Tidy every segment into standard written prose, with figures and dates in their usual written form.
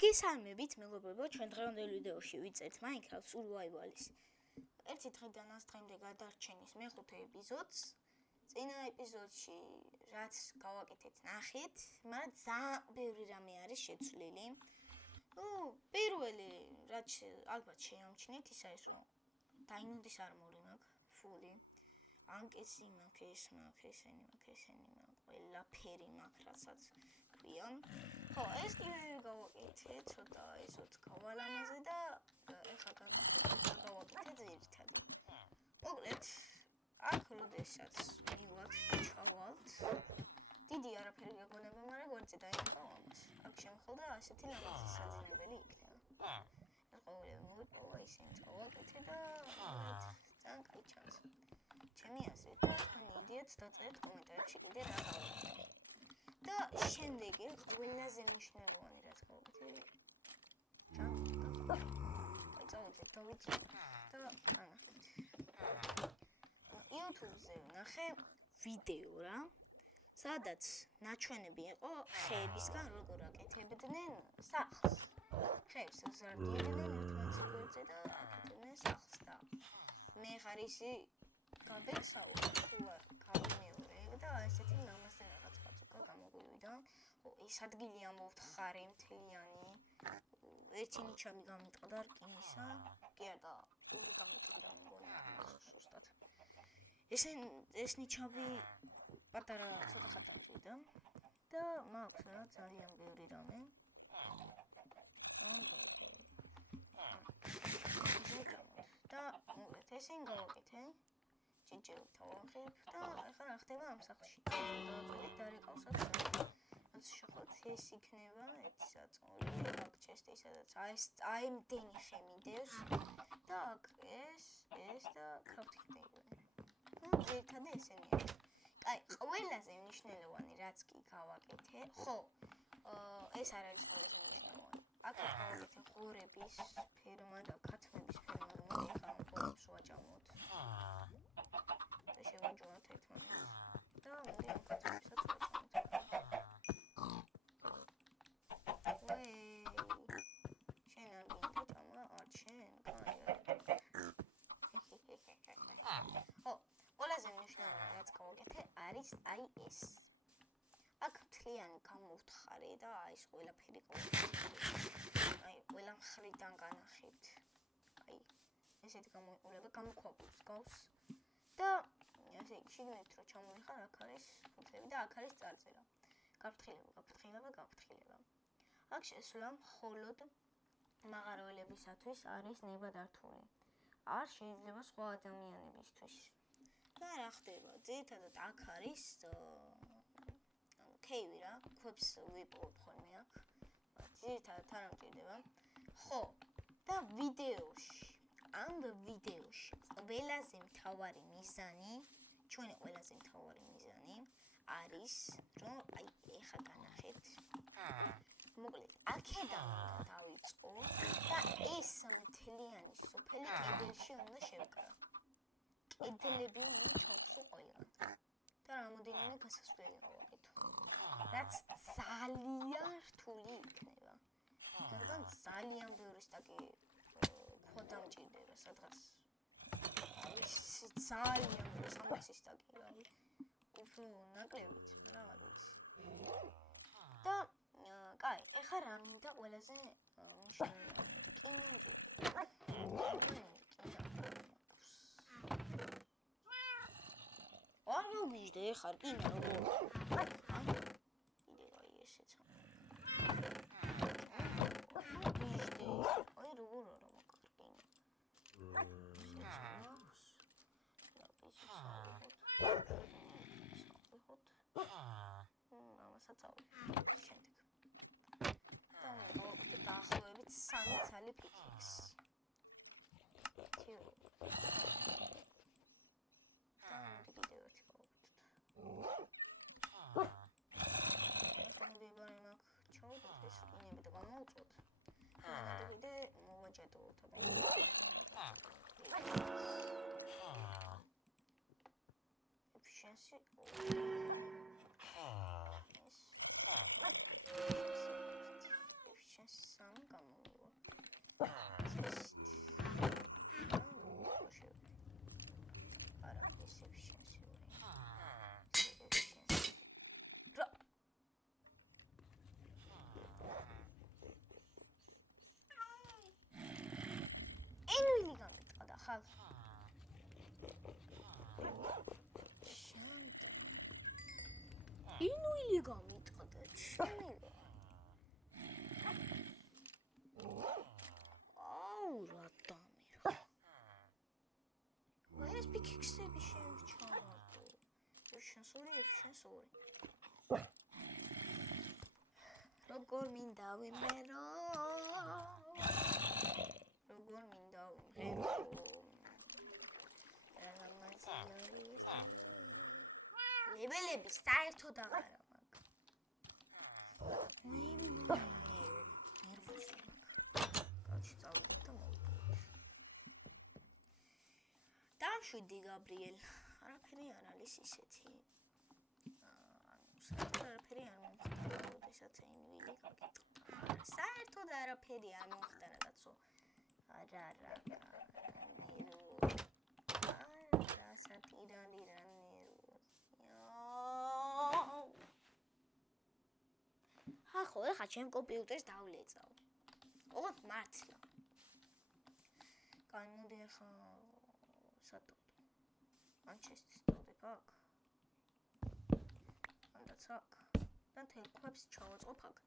გესალმებით, მეგობრებო, ჩვენ დღევანდელ ვიდეოში ვიწერთ Minecraft Survival-ის. ერთი დღიდან ას დღემდე გადარჩენის მეხუთე ეპიზოდს. წინა ეპიზოდში რაც გავაკეთეთ ნახეთ, მაგრამ ძალიან ბევრი რამე არის შეცვლილი. პირველი რაც ალბათ შეამჩნიეთ ის არის, რომ დაიმონდის არმორი მაქვს, ფული. ანკეცი მაქვს, ესენი მაქვს, ყველაფერი მაქვს, რასაც ქვია. ხო, ეს კიდევ გავაკეთე, ცოტა ესოც გავალამაზე და ეხლა გავაკეთე ძირითადი. მოკლედ, აქ როდესაც მივართ და ჩავალთ, დიდი არაფერი გაგონება, მაგრამ გვერდზე დაიწყო ამას. აქ შემხელდა ასეთი ლამაზი საძინებელი იქნება. ეს ყოველივე მოვიპოვა, ისინი გავაკეთე და ძალიან კაი ჩანს. ჩემი აზრით და თქვენი იდეაც დაწერეთ კომენტარებში კიდე რა გავაკეთე. და შემდეგი ყველაზე მნიშვნელოვანი რაც გავაკეთე. აი წავიდეთ და განახეთ. YouTube-ზე ნახე ვიდეო რა, სადაც ნაჩვენები იყო ხეებისგან როგორ აკეთებდნენ სახლს. ხეებს ზარდიდნენ ერთმანეთის გვერდზე და აკეთებდნენ სახლს და მე ხარ ისი გაბექსაო თუ არ გამიმეორე და ესეთი ლამაზი რაღაც პაწუკა გამოგვივიდა. ეს ადგილი ამოვთხარე მთლიანი. ერთი ნიჩაბი გამიტყდა რკინისა. კი არა, ორი გამიტყდა მგონი სუსტად. ეს ნიჩაბი პატარა ცოტა ხატავდა და მაქვს რა ძალიან ბევრი რამე. და მოკლედ ესენი გავაკეთე. ჭიჭებით ავახებ და ახლა რა ხდება ამ სახლში. დავწერეთ დარეკავსაც. რაც შეხოთ ეს იქნება ერთი საწოლი, აქ ჩესტი სადაც აი მდენი ხე მიდევს და აქ ეს და კრაფტინგი. ერთადე ესენი არის. აი, ყველაზე მნიშვნელოვანი რაც კი გავაკეთე, ხო, ეს არ არის ყველაზე მნიშვნელოვანი. აქ გავაკეთე ღორების ფერმა და ქათმების ფერმა, ახლა ღორებს ვაჭამოთ. და შევაჯამოთ ერთმანეთს. და მოდი ამ ქათმებსაც ვაჭამოთ. შენ არ გინდა ჭამა? არ შენ? ხო, ყველაზე მნიშვნელოვანი რაც გავაკეთე არის აი ეს. აქ მთლიანი გამოვთხარე და აი ეს ყველაფერი გავაკეთე. აი, ყველა მხრიდან განახებთ. აი, ესეთი გამოიყურება გამოქვაბულს გავს. და ესე იგი, შიგნით რო ჩამოვიხარ, აქ არის ფუნქციები და აქ არის წარწერა. გაფრთხილება. აქ შესვლა მხოლოდ მაღაროელებისათვის არის ნებადართული. არ შეიძლება სხვა ადამიანებისთვის. და რა ხდება? ძირითადად აქ არის კეივი რა, ქვებს ვიპოვებ ხოლმე აქ. ძირითადად არ ამჭირდება. ხო, და ამ ვიდეოში ყველაზე მთავარი მიზანი, ჩვენი ყველაზე მთავარი მიზანი არის, რომ აი ეხა განახეთ. მოკლედ, აქედან დავიწყო და ეს მთლიანი სოფელი კედელში უნდა შევკრა. კედლები უნდა ჩავხსო ყველა. და რამოდენიმე გასასვლელი გავაკეთო. რაც ძალიან რთული იქნება. რადგან ძალიან ბევრი სტაკი ქვა დამჭირდება სადღაც. ძალიან ბევრი 60 სტაკი რა. უფრო ნაკლებიც, რა არ ვიცი. და კაი, ეხლა რა მინდა ყველაზე მნიშვნელოვანი. კინა მჭირდება. არ მოგიჟდა ეხლა კინა როგორ? კიდე აი ესეცა. აი როგორ არა მაგარ კინა. ამასაც ავიღებ შემდეგ. და გავაკეთე დაახლოებით 3 ცალი პიკექს. კიდევ ერთი გავაკეთეთ. ახლა ჩავდოთ ეს კინები და გამოვწოთ. და კიდე მოვაჭედოთ და efficiency efficiency 3 არა, ისევ შენსიური. ენვილი გამიტყდა ხალ. შანტა. ენვილი გამიტყდა შენილა. აუ რა დამირა. ეს პიკექსები შევჩარდო. შენსური. როგორ მინდა ვიმერო. ლებელები საერთოდ აღარა მაქვს. ნერვოზი მაქვს. კაცი წავიდე და მოვიდე. დავშვიდი გაბრიელ. არაფერი არ არის ისეთი. არაფერი არ მომხდარა, როდესაც ენვილი გაკეთდა. საერთოდ არაფერი არ მომხდარა, კაცო. არა. სატირალი რა ნერვოზი. ახო, ეხა ჩემ კომპიუტერს დავლეწავ. ოღონდ მართლა. კაი, მოდი ახლა სატოვდო. ან შესწავლებ აქ. ანდაც აქ. და თელქვებს ჩავაწყობ აქ.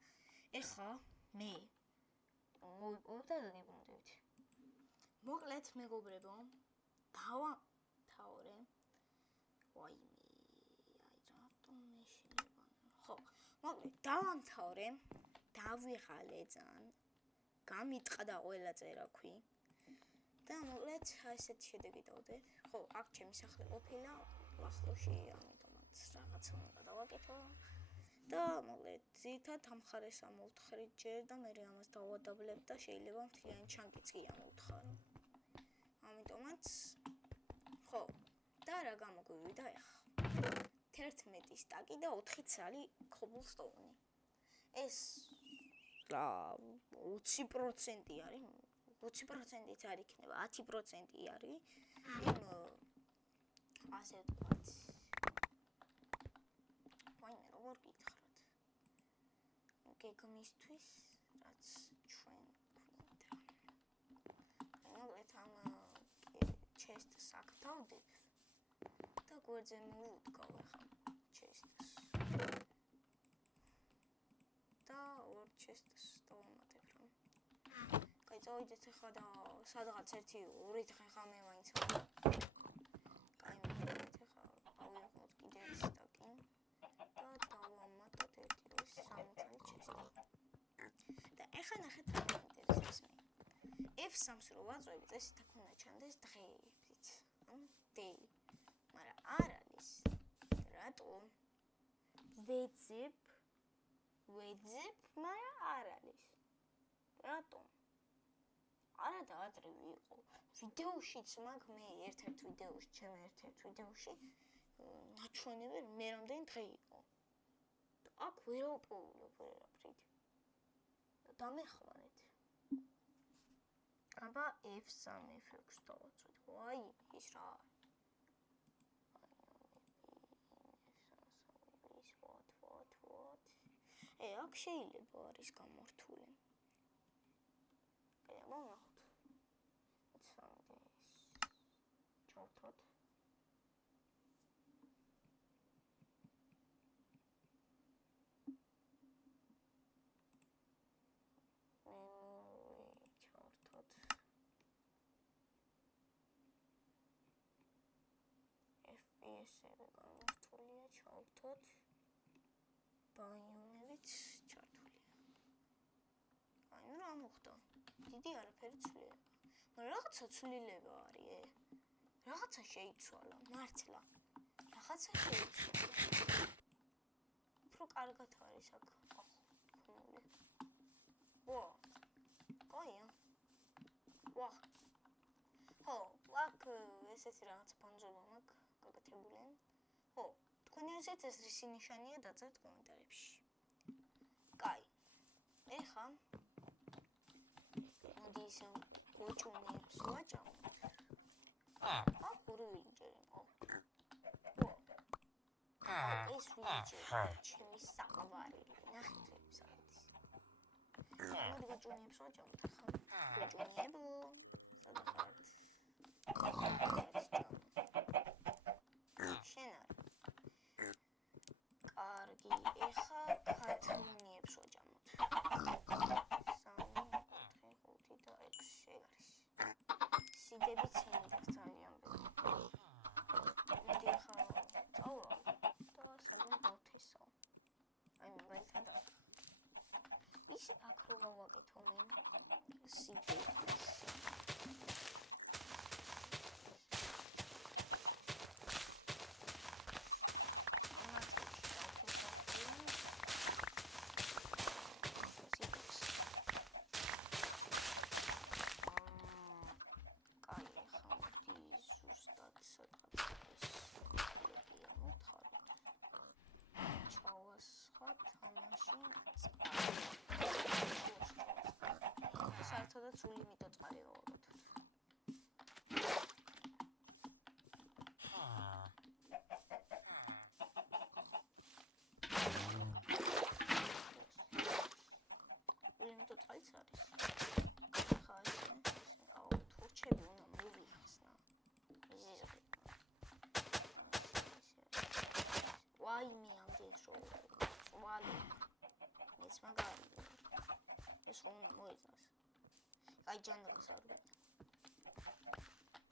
ეხა მე მოვიპოვებ და დაგიბრუნდებით. მოკლედ მეგობრებო, დავამთავრე. ვაიმე, რატომ მეშინება? ხო, მოკლედ დავამთავრე, დავიღალე ძალიან. გამიტყდა ყველა წერაქვი. და მოკლედ ესეთი შედეგი დავდეთ. ხო, აქ ჩემი სახლი ყოფილა ახლოში, ამიტომაც რაღაცა უნდა დავაკეთო. და მოკლედ ძირითადად ამ ხარეს ამოვთხრით ჯერ და მე ამას დავადაბლებ და შეიძლება მთლიანი ჩანკიც კი ამოვთხარო. ამიტომაც ხო, და რა გამოგვივიდა ახლა? 11 სტაკი და 4 ცალი ქობლსტოუნი. ეს რა 20% არის. 20%-იც არ იქნება, 10% არის. ასე ვთქვათ. ვაიმე, როგორ გითხრათ? გეგმისთვის, რაც ჩვენ გვინდა. მოკლედ ამ ჩესტს აქ დავდებ და გვერდზე მოვუდგავ ახლა ჩესტს. და ორ ჩესტს დავამატებ რომ. კაი, წავიდეთ ახლა და სადღაც 1-2 დღე ხამე მაინც ვარ. კაი, მოვიდეთ ახლა ავიღოთ კიდე სტაკი და დავამატოთ 1-2-3 ჩესტი. და ახლა ნახეთ რა ინტერესებს მე. F3-ს რო ვაწვევით, ეს თქო უნდა ჩანდეს დღეებით. day. მაგრამ არ არის. რატომ? ვეძებ, მაგრამ არ არის. რატომ? არა და ადრე ვიყო. ვიდეოშიც მაგ მე ერთ-ერთ ვიდეოში ნაჩვენები მე რამდენი დღე იყო. აქ ვერ ავპოულობ ვერაფრით. დამეხმარეთ. აბა F3 F6 დავაწვით. ვაი, ის რა არის? აქ შეიძლება არის გამორთული. კაი, მოვნახოთ. ჩავთოთ. FPS-ები გამორთულია, ჩავთოთ. ბაიონებიც ჩართულია. აი, ნუ რა მოხდა? დიდი არაფერი ცვლილება. მაგრამ რაღაცა ცვლილება არის, რაღაცა შეიცვალა, მართლა. რაღაცა შეიცვალა. უფრო კარგად არის აქ. ხმული. ვა. კაია. ვა. ხო, აქ ესეთი რაღაცა პანჯობა მაქვს გაკეთებული. ხო. თქვენი აზრით ეს რისი ნიშანია დაწერთ კომენტარებში. კაი. ეხა მოდი ის გოჭუნებს ვაჭამოთ. ორი ვილიჯერი მო. ეს ვილიჯერი ჩემი საყვარელი. ნახეთ სადაც. მოდი გოჭუნებს ვაჭამოთ ახლა. გოჭუნებო. სადღაც. შენ არ. კარგი, ეხა ქათმუნიებს ვაჭამოთ. 3, 4 და 6 არის. სიდებით ძალიან ბევრი. მოდი ახლა წავალ და სადღაც დავთესო. აი მობილთან და ის აქ რო გავაკეთო მე სიდებით. საერთოდაც სული მიტოწყარი ვაუბროთ. სული მიტოწყარიც არის. ხა ესე, აუ თურჩები უნდა მოვიხსნა. იზიზღი. ვაიმე ამდენს რო ვალი. ეს მაგარი. ეს უნდა მოიწას. აი ჯანდაკს არ ვიყ.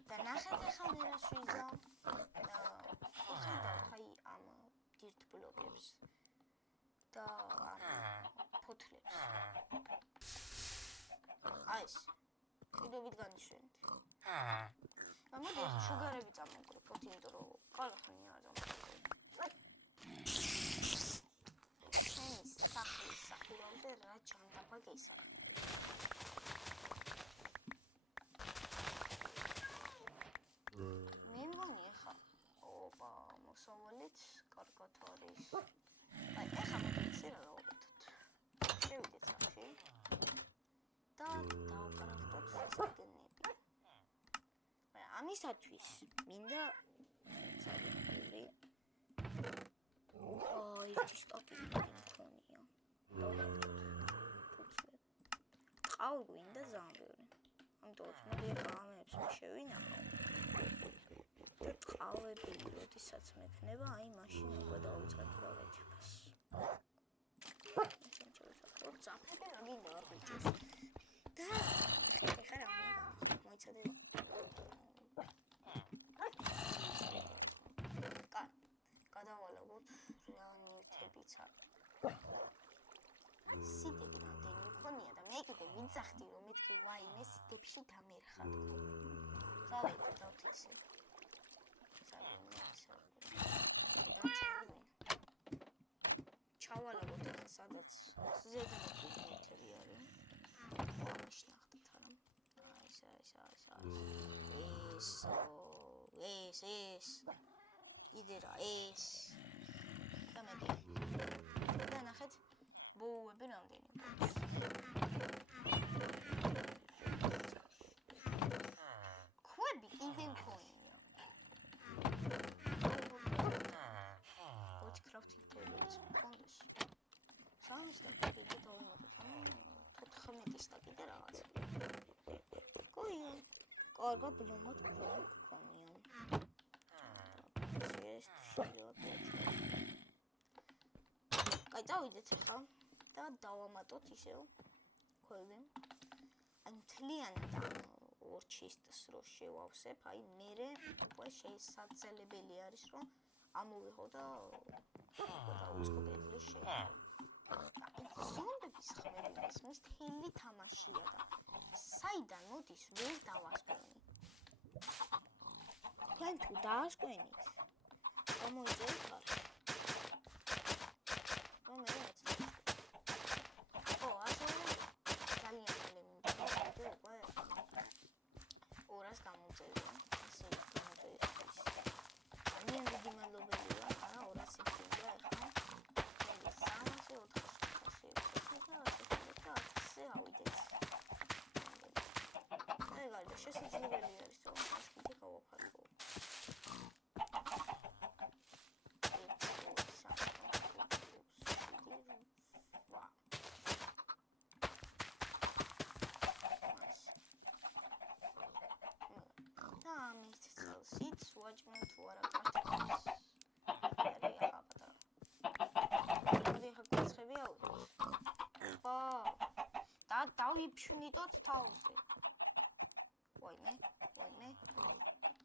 და ნახეთ ახლა ნერას ვიზა. ხედავთ აი ამ დირთ ბლოკებს და ამ ფოთლებს. აი ეს. ვიდეობით განიშნეთ. და მოდი ახლა შუგარები წამოვკრიფოთ, იმიტომ რომ კალახანი არ დამოკრიფოთ. შენის სახლის სახურავზე რა ჯანდაბა გეისახა. მე მგონი ახლა ოპა მოსავალიც კარგად არის. აი ახლა მოდი რა გავაკეთოთ. შევიდეთ სახში და დავკრაფტოთ წიგნები. ამისათვის მინდა წიგნები. ერთი სტოპი მქონია. ყავი გვინდა ზამბური. ამიტომ მოდი ამებს შევინახო. და ყავები როდესაც მექნება, აი მაშინ უკვე დავუწყებ გავეთებას. ხო, წაფები რა გინდა არ გიჭირს. და ხე რა მოიცადე. გადავალებოთ რა ნივთებიც არის. სიდები რამდენი მქონია და მე კიდე ვინცახდი რომ მეთქი ვაიმე სიდებში დამერხად. დავით დავთესე. ჩავალებოთ ახლა სადაც ზედმეტი ნივთები არის. აღნიშნახდით არა. ეს. კიდე რა ეს. და მე. და ნახეთ ბოუები რამდენი გვაქვს. ქვები კიდე მქონია. ვოჩ კრაფტინგ ტეიბლიც მქონდეს. სამის და კიდე დავუმატოთ. 14-ის და კიდე რაღაც. კოი. კარგა ბლომად მქონია. ეს შეიძლება. აი დავიდეთ ახლა და დავამატოთ ისევ ქვები. აი მთლიანად ორ ჩისტს რო შევავსებ, აი მერე უკვე შესაძლებელი არის რომ ამოვიღო და დავუწყო ეს შეიძლება. ზომბების ხმები მის მთელი თამაშია და საიდან მოდის ვერ დავასკვენი. თქვენ თუ დაასკვენით გამოიწერეთ ხარ. მომეც. ძალიან ელემენტი უკვე 200 გამოწერია. ისე გამოწერია. ძალიან დიდი მადლობელია, არა 200 წინდა ახლა. მე 300 400 და 100 და 100 ავიდეთ. დავიფშვნიტოთ თავზე. ვაიმე.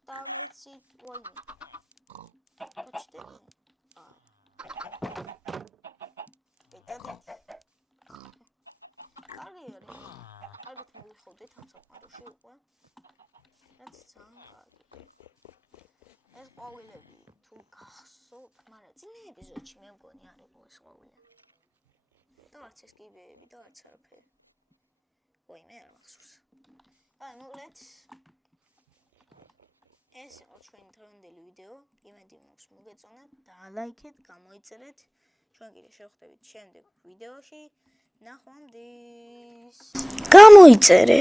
დამეცით, ვაიმე. გაჩდები? კარგი არის. ალბათ მოვიხოდეთ ამ საყაროში უკვე. რაც ძალიან კარგი. ეს ყვავილები თუ გახსოვთ, მაგრამ წინა ეპიზოდში მე მგონი არ იყო ეს ყვავილები. და არც ეს კიბეები და არც არაფერი. ვაიმე, არ მახსოვს. აი, მოკლედ ეს იყო ჩვენი დღევანდელი ვიდეო. იმედი მაქვს მოგეწონათ, დალაიქეთ, გამოიწერეთ. ჩვენ კიდე შევხვდებით შემდეგ ვიდეოში. ნახვამდის. გამოიწერე.